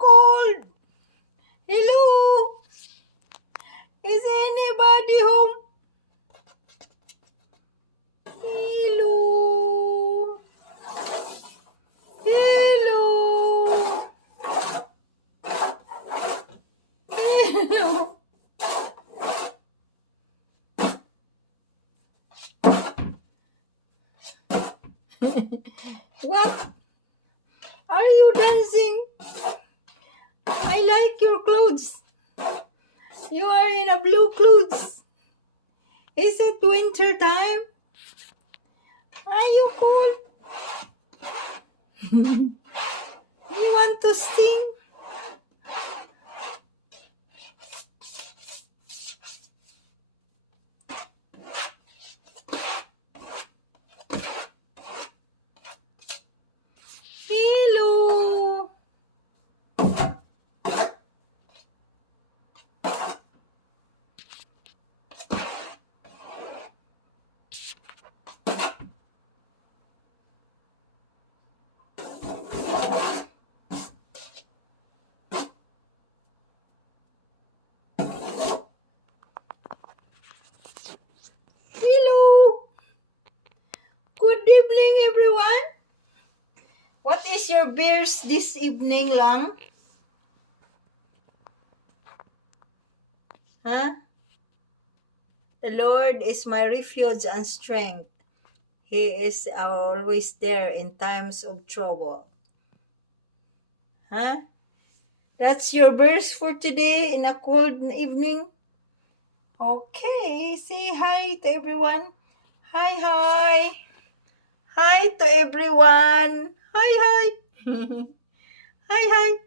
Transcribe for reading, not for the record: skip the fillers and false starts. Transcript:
cold? Hello? Is anybody home? Hello? Hello? Hello? What? Are you dancing? I like your clothes. You are in a blue clothes. Is it winter time? Are you cold? You want to sing? Hello. Hello. Good evening, everyone. What is your beers this evening lang? Huh? The Lord is my refuge and strength. He is always there in times of trouble. Huh? That's your verse for today in a cold evening? Okay, say hi to everyone. Hi, hi. Hi to everyone. Hi, hi. Hi, hi.